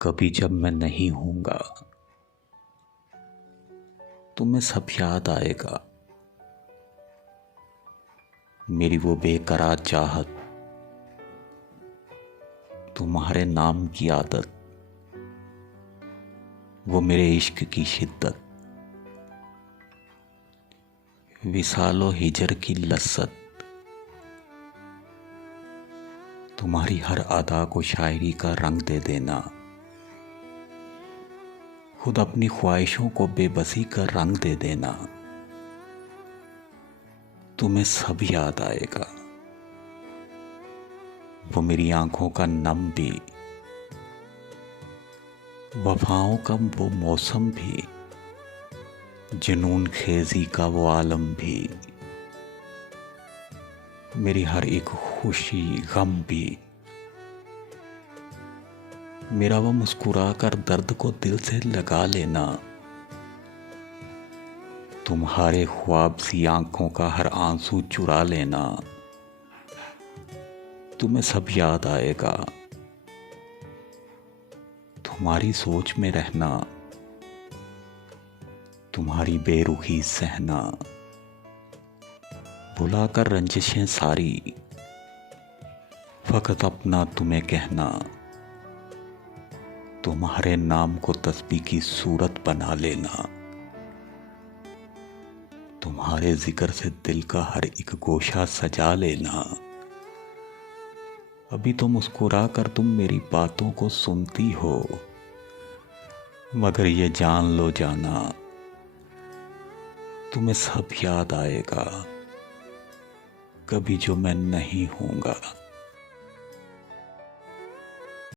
कभी जब मैं नहीं हूँगा, तुम्हें सब याद आएगा। मेरी वो बेकरार चाहत, तुम्हारे नाम की आदत, वो मेरे इश्क की शिद्दत, विसालो हिजर की लज्जत, तुम्हारी हर अदा को शायरी का रंग दे देना, खुद अपनी ख्वाहिशों को बेबसी का रंग दे देना। तुम्हें सब याद आएगा, वो मेरी आंखों का नम भी, वफाओं का वो मौसम भी, जुनून खेजी का वो आलम भी, मेरी हर एक खुशी गम भी, मेरा वो मुस्कुरा कर दर्द को दिल से लगा लेना। तुम्हारे ख्वाब सी आंखों का हर आंसू चुरा लेना। तुम्हें सब याद आएगा, तुम्हारी सोच में रहना, तुम्हारी बेरुखी सहना, भुलाकर रंजिशें सारी, फकत अपना तुम्हें कहना, तुम्हारे नाम को तस्बीह की सूरत बना लेना। तुम्हारे जिक्र से दिल का हर एक गोशा सजा लेना। अभी तो मुस्कुरा कर तुम मेरी बातों को सुनती हो, मगर ये जान लो जाना, तुम्हें सब याद आएगा, कभी जो मैं नहीं हूँगा।